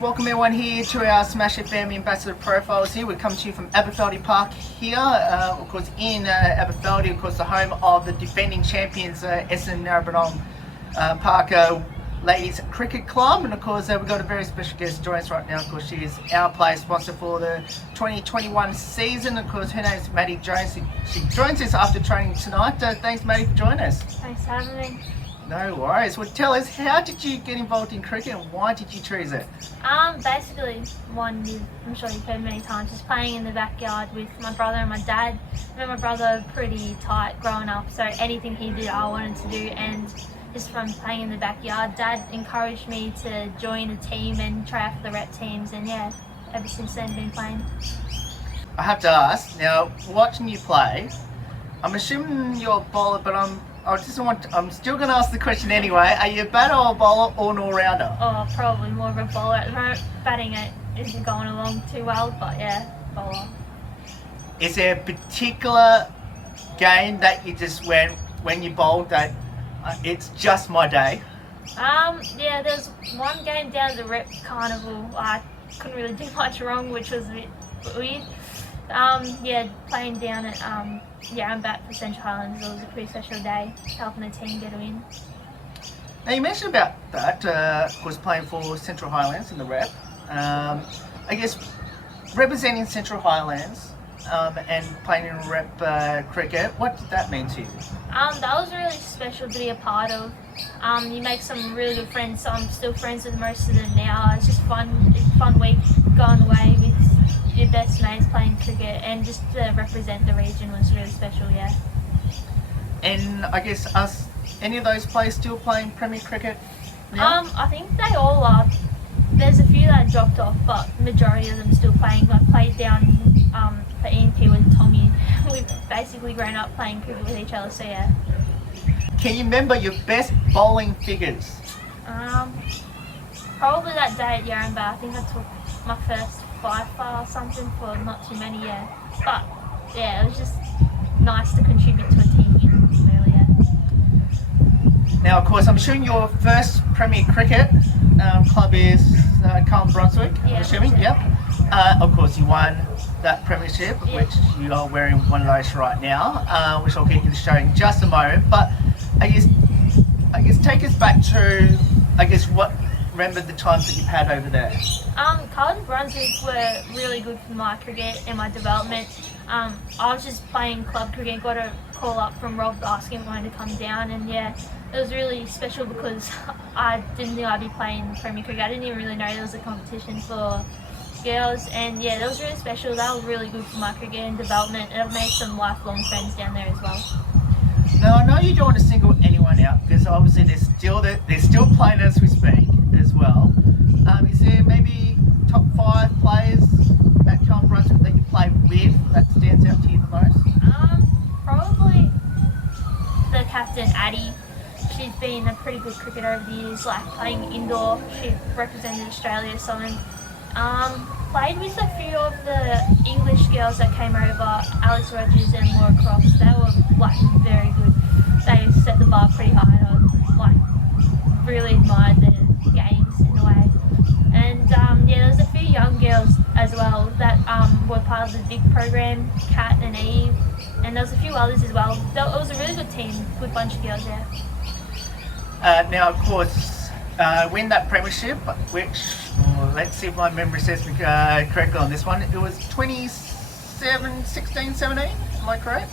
Welcome everyone here to our Smash FM Ambassador Profiles here. We come to you from Aberfeldie Park here, of course in Aberfeldie, of course the home of the defending champions SMASH2021 Park Ladies Cricket Club, and of course we've got a very special guest joining us right now. Of course she is our player sponsor for the 2021 season. Of course her name is Maddy Jones. She joins us after training tonight. Thanks Maddy for joining us. Thanks for having me. No worries. Well, tell us, how did you get involved in cricket and why did you choose it? Basically, I'm sure you've heard many times, just playing in the backyard with my brother and my dad. Me and my brother were pretty tight growing up, so anything he did I wanted to do, and just from playing in the backyard, Dad encouraged me to join a team and try out for the rep teams, and yeah, ever since then been playing. I have to ask, now watching you play, I'm assuming you're a bowler, but I'm still going to ask the question anyway. Are you a batter or a bowler or an all-rounder? Oh, probably more of a bowler at the moment. Batting it isn't going along too well, but yeah, bowler. Is there a particular game that you just went, when you bowled, that it's just my day? Yeah, there's one game down at the rep carnival. I couldn't really do much wrong, which was a bit weird. Yeah, playing down at Yarrambat for Central Highlands, it was a pretty special day, helping the team get a win. Now you mentioned about that, of course playing for Central Highlands in the rep. I guess representing Central Highlands and playing in rep cricket, what did that mean to you? That was really special to be a part of. You make some really good friends, so I'm still friends with most of them now. It's just fun. It's a fun week going away with your best mates playing cricket, and just to represent the region was really special, yeah. And I guess any of those players still playing Premier Cricket now? I think they all are. There's a few that dropped off, but majority of them still playing. I played down for E&P with Tommy. We've basically grown up playing cricket with each other, so yeah. Can you remember your best bowling figures? Probably that day at Yarrambat. I think I took my first 5 or something for not too many, yeah. But yeah, it was just nice to contribute to a team win, really, yeah. Now, of course, I'm assuming your first Premier Cricket club is Carlton Brunswick, I'm assuming, yep. Of course, you won that premiership, which you are wearing one of those right now, which I'll get you to show in just a moment. But I guess take us back to, remember the times that you've had over there. Carlton Brunswick were really good for my cricket and my development. I was just playing club cricket, got a call up from Rob asking if I wanted to come down, and yeah, it was really special because I didn't think I'd be playing Premier Cricket. I didn't even really know there was a competition for girls, and yeah, that was really special. That was really good for my cricket and development, and I've made some lifelong friends down there as well. Now, I know you don't want to single anyone out because obviously they're still playing as we speak as well. Is there maybe top 5 players at Carlton Brunswick that you play with that stands out to you the most? Probably the captain, Addy. She's been a pretty good cricketer over the years, like playing indoor. She represented Australia, so played with a few of the English girls that came over, Alex Rogers and Laura Cross. They were like very good. They set the bar pretty high. I really admired their games in a way. And yeah, there's a few young girls as well that were part of the big program, Kat and Eve, and there's a few others as well. It was a really good team, good bunch of girls there. Now, of course, win that premiership, which, let's see if my memory serves me correctly on this one. It was 16, 17, am I correct?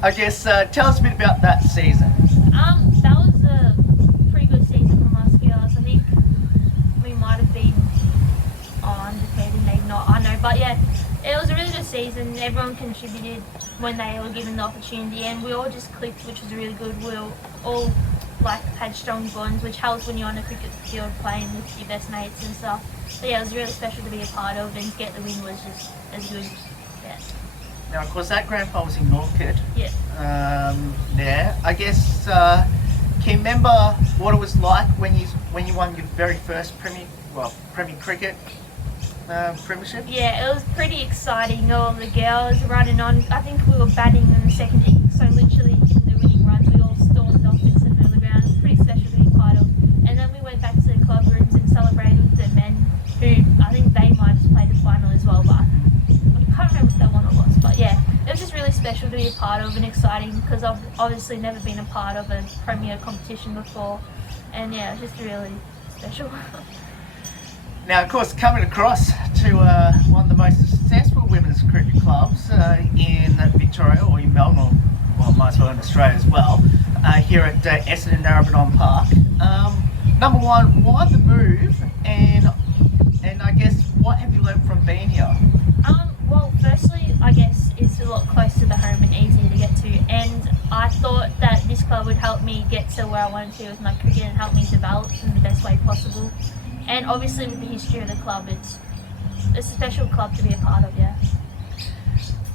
I guess tell us a bit about that season. That was a pretty good season from us girls. I think we might have been undefeated, maybe not, I know, but yeah, it was a really good season. Everyone contributed when they were given the opportunity, and we all just clicked, which was really good. We all had strong bonds, which helps when you're on a cricket field playing with your best mates and stuff. But yeah, it was really special to be a part of, and to get the win was just as good. Yeah. Now, of course, that grand final was in Northcote. Yeah. I guess, can you remember what it was like when you won your very first Premier Cricket premiership? Yeah, it was pretty exciting. All the girls running on. I think we were batting in the second innings, so literally in the winning runs, we all stormed off into the middle of the ground. It was pretty special to be part of. part of and exciting because I've obviously never been a part of a premier competition before, and yeah, it's just really special. Now, of course, coming across to one of the most successful women's cricket clubs in Victoria, or in Melbourne, well, might as well in Australia as well, here at Essendon Narrabeen Park. Number one, why the move, and I guess what have you learned from being here? Well, firstly, I guess it's a lot closer to home and easier to get to, and I thought that this club would help me get to where I wanted to with my cricket and help me develop in the best way possible. And obviously with the history of the club, it's a special club to be a part of, yeah.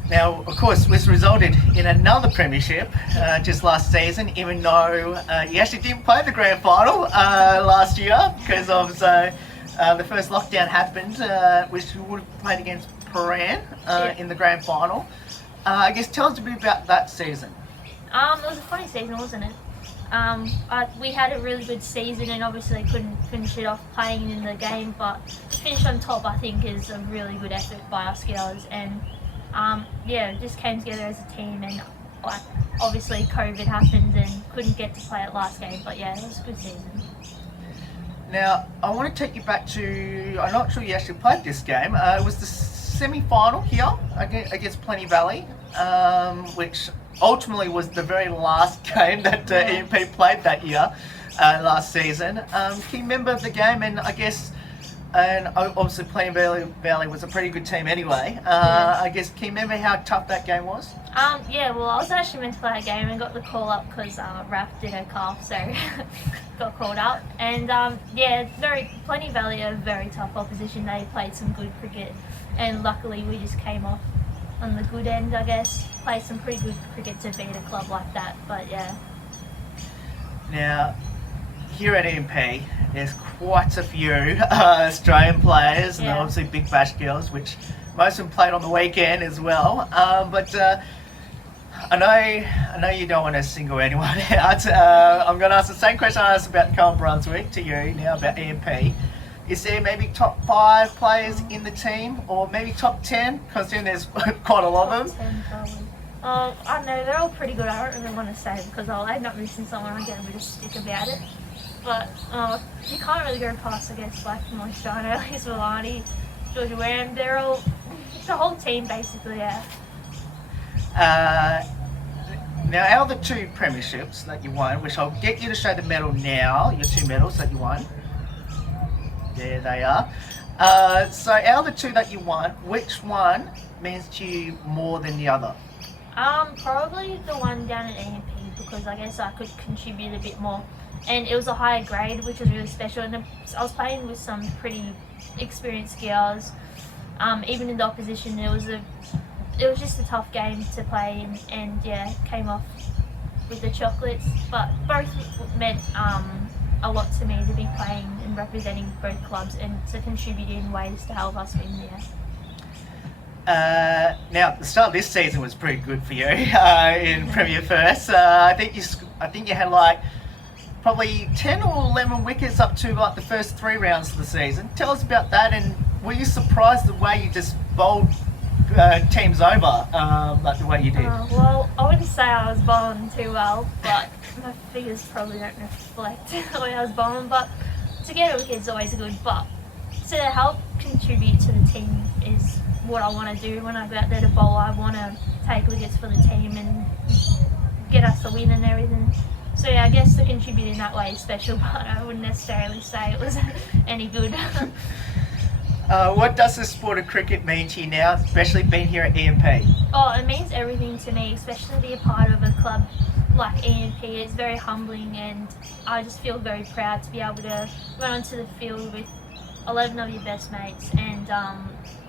Now, of course, this resulted in another premiership just last season, even though you actually didn't play the grand final last year because of the first lockdown happened, which you would have played against Paran in the grand final. I guess tell us a bit about that season. It was a funny season, wasn't it? We had a really good season and obviously couldn't finish it off playing in the game, but to finish on top I think is a really good effort by us girls, and yeah, it just came together as a team, and like obviously COVID happened and couldn't get to play it last game, but yeah, it was a good season. Now, I want to take you back to, I'm not sure you actually played this game, it was the semi-final here against Plenty Valley, which ultimately was the very last game that EMP played that year, last season. Can you remember the game? And I guess, and obviously Plenty Valley was a pretty good team anyway. I guess, can you remember how tough that game was? Yeah, well, I was actually meant to play a game and got the call up because Raph did her calf, so got called up. And yeah, Plenty Valley are a very tough opposition. They played some good cricket, and luckily we just came off on the good end, I guess. Played some pretty good cricket to beat a club like that, but yeah. Now, here at EMP, there's quite a few Australian players, and obviously Big Bash girls, which most of them played on the weekend as well. But I know you don't want to single anyone out. I'm going to ask the same question I asked about Carl Brunswick to you now about EMP. Is there maybe top 5 players in the team, or maybe top 10, considering there's quite a lot of them? 10 probably. I don't know, they're all pretty good. I don't really want to say because I'll end up missing someone and get a bit of stick about it. But you can't really go past, I guess, like Moishano, Elise Villani, Georgia Wham. They're all, the whole team basically, yeah. Now, out of the 2 premierships that you won, which I'll get you to show the medal now, your 2 medals that you won. There they are. So out of the 2 that you won, which one means to you more than the other? Probably the one down at AMP, because I guess I could contribute a bit more. And it was a higher grade, which was really special. And I was playing with some pretty experienced girls. Even in the opposition, it was just a tough game to play, and yeah, came off with the chocolates. But both meant a lot to me to be playing and representing both clubs and to contribute in ways to help us win there. Now, the start of this season was pretty good for you in Premier First. I think you had like probably 10 or 11 wickets up to like the first 3 rounds of the season. Tell us about that, and were you surprised the way you just bowled teams over like the way you did? Well, I wouldn't say I was bowling too well, but my figures probably don't reflect the way I was bowling. But to get a wicket is always good, but to help contribute to the team is what I want to do. When I go out there to bowl, I want to take wickets for the team and get us the win and everything. So yeah, I guess to contribute in that way is special, but I wouldn't necessarily say it was any good. What does the sport of cricket mean to you now, especially being here at EMP? Oh, it means everything to me, especially to be a part of a club like EMP. It's very humbling, and I just feel very proud to be able to run onto the field with 11 of your best mates and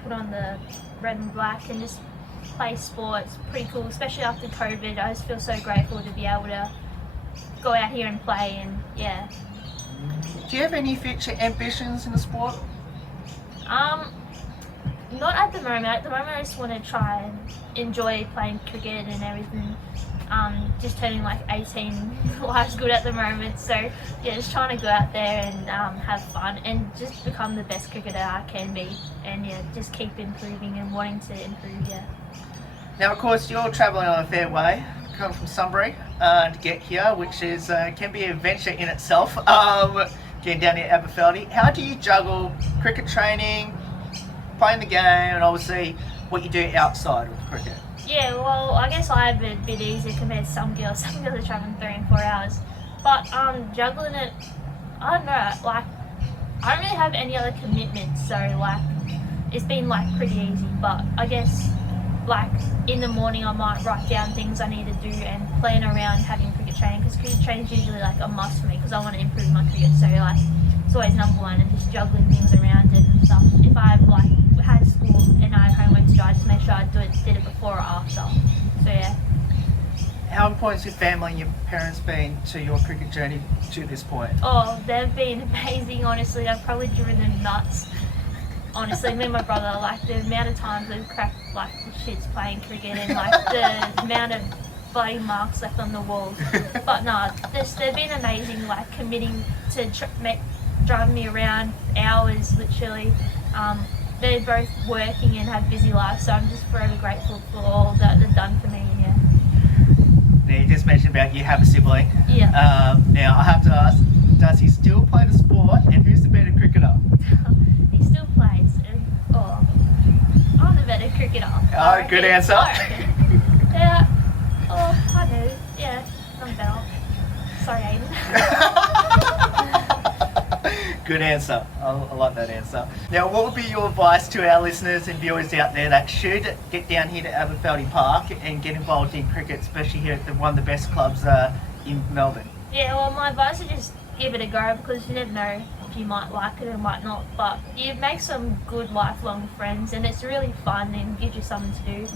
put on the red and black and just play sport. It's pretty cool, especially after COVID. I just feel so grateful to be able to go out here and play, and yeah. Do you have any future ambitions in the sport? Not at the moment. At the moment I just want to try and enjoy playing cricket and everything. Just turning like 18, life's good at the moment, so yeah, just trying to go out there and have fun and just become the best cricketer I can be, and yeah, just keep improving and wanting to improve, yeah. Now, of course, you're travelling on a fair way, coming from Sunbury to get here, which is can be an adventure in itself. Getting down here at Aberfeldie, how do you juggle cricket training, playing the game, and obviously what you do outside of cricket? Yeah, well, I guess I have it a bit easier compared to some girls. Some girls are traveling 3 and 4 hours. But juggling it, I don't know, like, I don't really have any other commitments, so like, it's been like pretty easy. But I guess, like, in the morning I might write down things I need to do and plan around having cricket training, because cricket training is usually like a must for me because I want to improve my cricket. So like, it's always number one, and just juggling things around it and stuff. If I've like had school and I had homework to do, I just make sure I did it before or after. So yeah. How important has your family and your parents been to your cricket journey to this point? Oh, they've been amazing, honestly. I've probably driven them nuts. Honestly, me and my brother, like the amount of times we've cracked like the shits playing cricket, and like the amount of bloody marks left on the walls. But no, they've been amazing, like committing to driving me around hours, literally. They're both working and have busy lives, so I'm just forever grateful for all that they've done for me. Yeah. Now, you just mentioned about you have a sibling. Yeah. Now, I have to ask, does he still play the sport, and who's the better cricketer? He still plays. I'm the better cricketer. Oh, good answer. Yeah. Oh, I know. Yeah, I'm better. Sorry, Aiden. Good answer. I like that answer. Now, what would be your advice to our listeners and viewers out there that should get down here to Aberfeldie Park and get involved in cricket, especially here at one of the best clubs in Melbourne? Yeah, well, my advice is just give it a go, because you never know if you might like it or might not. But you make some good lifelong friends, and it's really fun and gives you something to do.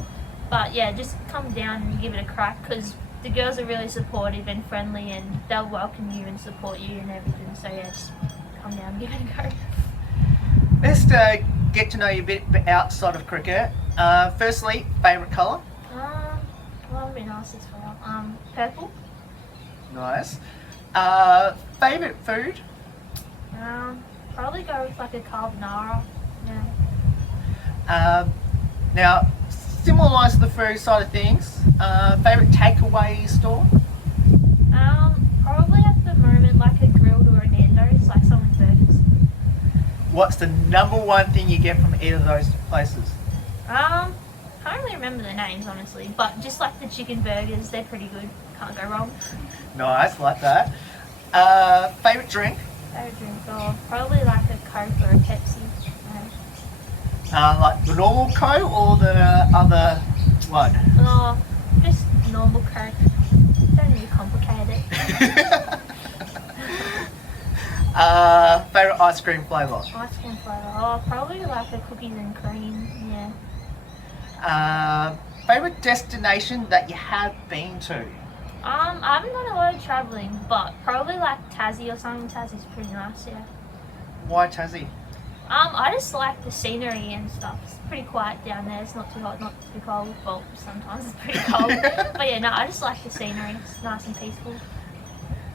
But yeah, just come down and give it a crack, because the girls are really supportive and friendly, and they'll welcome you and support you and everything. So yeah, just come down and give it a go. Let's get to know you a bit outside of cricket. Firstly, favourite colour? Well, I've been asked this for a while. Purple. Nice. Favourite food? Probably go with like a carbonara. Yeah. Now, similar lines to the food side of things, favourite takeaway store? Probably at the moment like a grilled or a Nando's, like someone's burgers. What's the number one thing you get from either of those places? Can't really remember the names, honestly, but just like the chicken burgers, they're pretty good. Can't go wrong. Nice, like that. Favourite drink? Favorite drink, probably like a Coke or a Pepsi. Like the normal Coke or the other one? Oh, just normal Coke. Don't really complicate it. Favourite ice cream flavour? Ice cream flavour. Probably like a cookies and cream. Yeah. Favourite destination that you have been to? I haven't done a lot of travelling, but probably like Tassie or something. Tassie's pretty nice, yeah. Why Tassie? I just like the scenery and stuff. It's pretty quiet down there. It's not too hot, not too cold. Well, sometimes it's pretty cold. But yeah, no, I just like the scenery. It's nice and peaceful.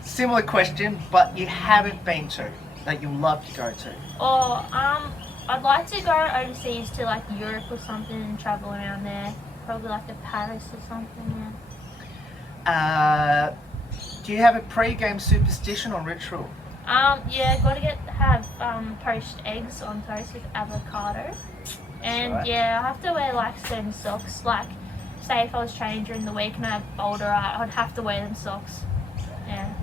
Similar question, but you haven't been to, that you'd love to go to? I'd like to go overseas to like Europe or something and travel around there. Probably like to Paris or something, yeah. Do you have a pre-game superstition or ritual? Yeah, gotta have poached eggs on toast with avocado. And right. Yeah, I have to wear like certain socks. Like, say if I was training during the week and I have boulder, I'd have to wear them socks. Yeah.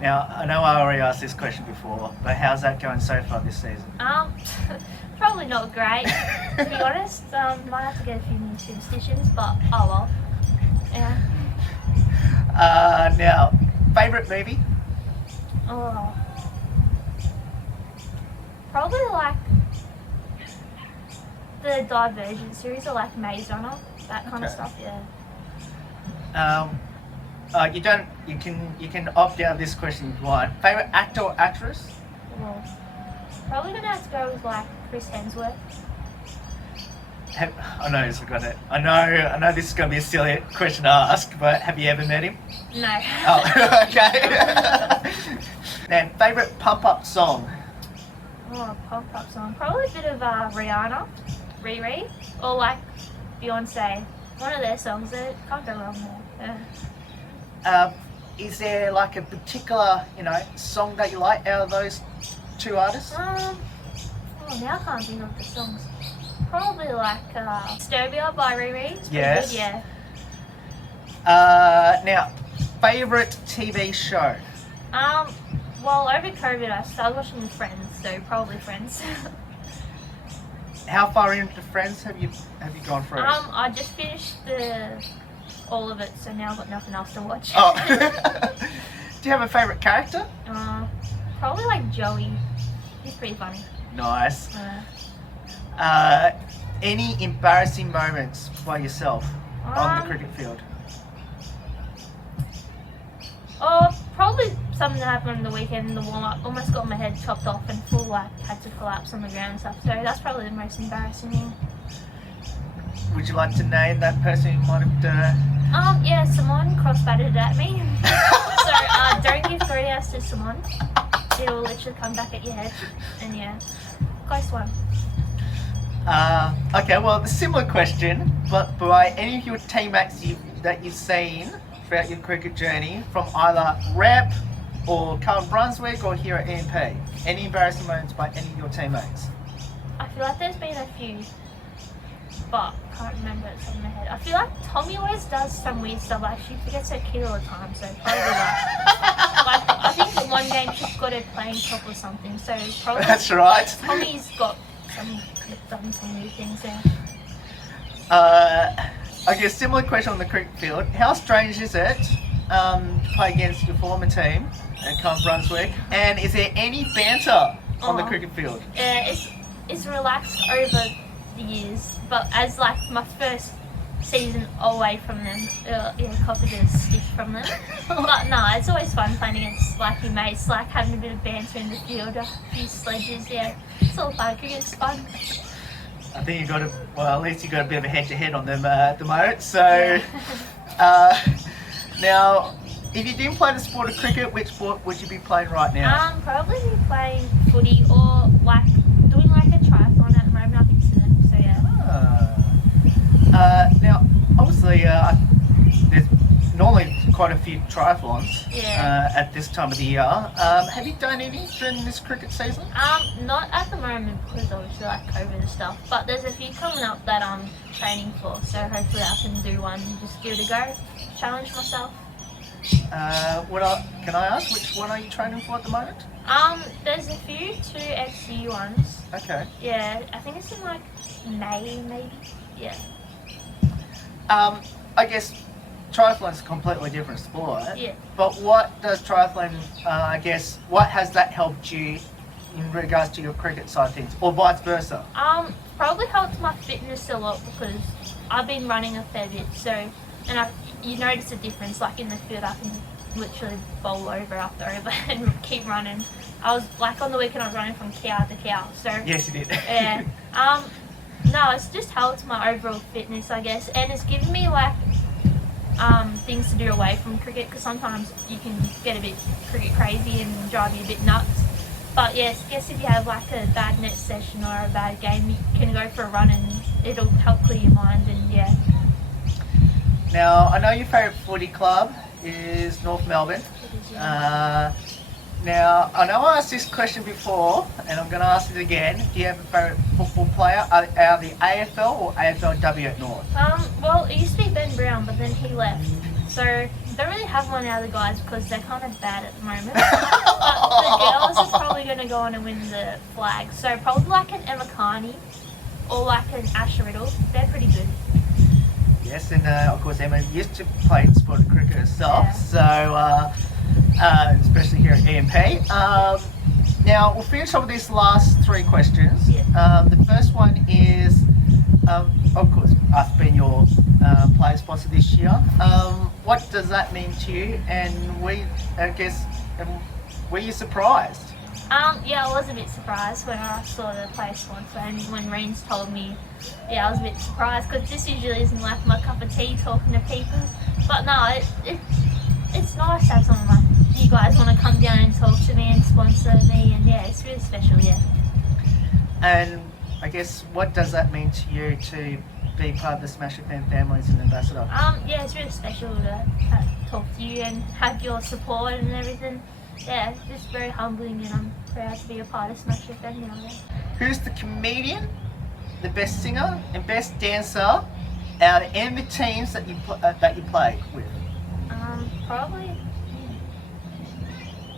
Now, I know I already asked this question before, but how's that going so far this season? Probably not great, to be honest. Might have to get a few new superstitions, but oh well. Yeah. Now, favourite movie? Oh. Probably like the Divergent series, or like Maze Runner, that kind of stuff, yeah. You can opt out of this question if you want. Favourite actor or actress? Well, probably gonna have to go with like Chris Hemsworth. I know this. I know this is gonna be a silly question to ask, but have you ever met him? No. Oh, okay. Now, favourite pump-up song? Oh, pump-up song. Probably a bit of Rihanna, Riri, or like Beyonce, one of their songs. They can't go wrong there. Yeah. Is there like a particular, song that you like out of those two artists? Now I can't think of the songs. Probably like Disturbia by Riri. It's pretty Yes. good, yeah. Now, favourite TV show? Well, over COVID I started watching Friends, so probably Friends. How far into Friends have you gone through? I just finished all of it, so now I've got nothing else to watch. Oh. Do you have a favourite character? Probably like Joey. He's pretty funny. Nice. Any embarrassing moments by yourself on the cricket field? Probably something that happened on the weekend in the warm-up. Almost got my head chopped off and had to collapse on the ground and stuff. So that's probably the most embarrassing thing. Would you like to name that person who might have done? Yeah, Simone cross-batted at me. So don't give 3 hours to Simone. It'll literally come back at your head. And yeah, close one. Okay, well, the similar question, but by any of your teammates that you've seen throughout your cricket journey from either Rep or Carlton Brunswick or here at EMP, any embarrassing moments by any of your teammates? I feel like there's been a few, but I can't remember it from my head. I feel like Tommy always does some weird stuff. Like she forgets her kid all the time, so probably like I think in one game she got her playing top or something. So probably That's right. Tommy's got done some weird things there. I guess similar question on the cricket field. How strange is it to play against your former team at Carlton Brunswick? And is there any banter on the cricket field? Yeah, it's relaxed over the years, but as like my first season away from them, copied a stick from them. But no, it's always fun playing against like your mates, like having a bit of banter in the field, a few sledges, yeah. It's all fun, cricket's fun. I think at least you got a bit of a head-to-head on them at the moment. So, now, if you didn't play the sport of cricket, which sport would you be playing right now? Probably playing footy or like doing like a triathlon at the moment. I'm into them, so yeah. Now, obviously, there's normally quite a few triathlons at this time of the year. Have you done any during this cricket season? Not at the moment because obviously like COVID and stuff, but there's a few coming up that I'm training for, so hopefully I can do one and just give it a go, challenge myself. Can I ask, which one are you training for at the moment? There's a few 2XC ones. Okay. Yeah, I think it's in like May maybe, yeah. I guess triathlon's a completely different sport. Yeah. But what does triathlon, what has that helped you in regards to your cricket side of things, or vice versa? Probably helped my fitness a lot because I've been running a fair bit, so, and you notice a difference, like in the field I can literally bowl over after over and keep running. I was, like on the weekend I was running from cow to cow, so. Yes, you did. Yeah. No, it's just helped my overall fitness, I guess, and it's given me like things to do away from cricket, because sometimes you can get a bit cricket crazy and drive you a bit nuts. But yes, I guess if you have like a bad net session or a bad game, you can go for a run and it'll help clear your mind, and yeah. Now, I know your favourite footy club is North Melbourne. It is, yeah. Now, I know I asked this question before, and I'm going to ask it again. Do you have a favourite football player out of the AFL or AFLW at North? Well, it used to be Ben Brown, but then he left. So, don't really have one out of the guys because they're kind of bad at the moment. But the girls are probably going to go on and win the flag. So, probably like an Emma Carney or like an Ash Riddle. They're pretty good. Yes, and of course Emma used to play sport of cricket herself, so especially here at EMP. Now we'll finish off with these last three questions. Yeah. The first one is, of course, us being your player sponsor this year. What does that mean to you? And were you surprised? Yeah, I was a bit surprised when I saw the player sponsor, and when Reens told me, I was a bit surprised because this usually isn't like my cup of tea talking to people. But no, it's nice to have someone like you guys want to come down and talk to me and sponsor me, and yeah, it's really special, yeah. And I guess what does that mean to you to be part of the Smash FM family as an ambassador? Yeah, it's really special to talk to you and have your support and everything. Yeah, it's just very humbling, and I'm proud to be a part of Smash FM now. Yeah. Who's the comedian, the best singer, and best dancer out of any of the teams that you play with? Probably.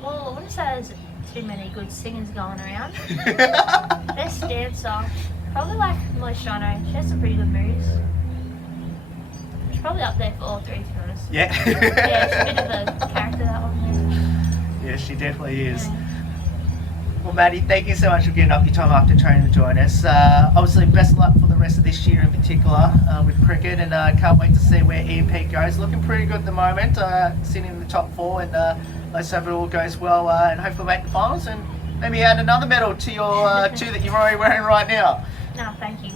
Well, I wouldn't say there's too many good singers going around. Best dancer, probably like Melissa. She has some pretty good moves. She's probably up there for all three, to be honest. Yeah. Yeah, she's a bit of a character, that one. Yeah, she definitely is. Yeah. Well, Maddy, thank you so much for getting up your time after training to join us. Obviously, best of luck for the rest of this year in particular with cricket, and can't wait to see where EMP goes. Looking pretty good at the moment, sitting in the top 4, and let's hope it all goes well and hopefully make the finals and maybe add another medal to your 2 that you're already wearing right now. No, thank you.